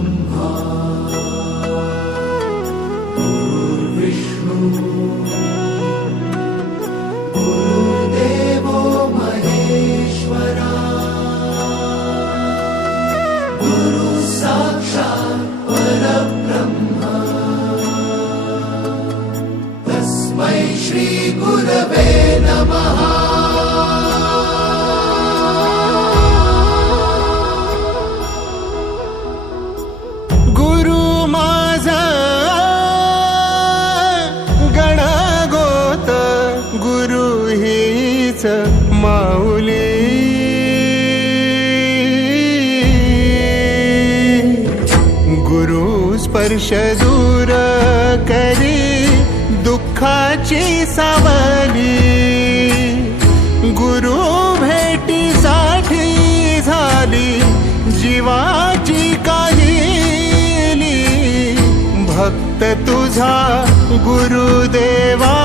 ब्रह्मा गुरुर्विष्णु गुरुर्देवो महेश्वरा गुरु साक्षात् परब्रह्म तस्मै श्री गुरवे नमः। माऊली गुरु स्पर्श दूर करी दुःखाची सावली गुरु भेटीसाठी झाली जीवाची काहिली भक्त तुझा गुरुदेवा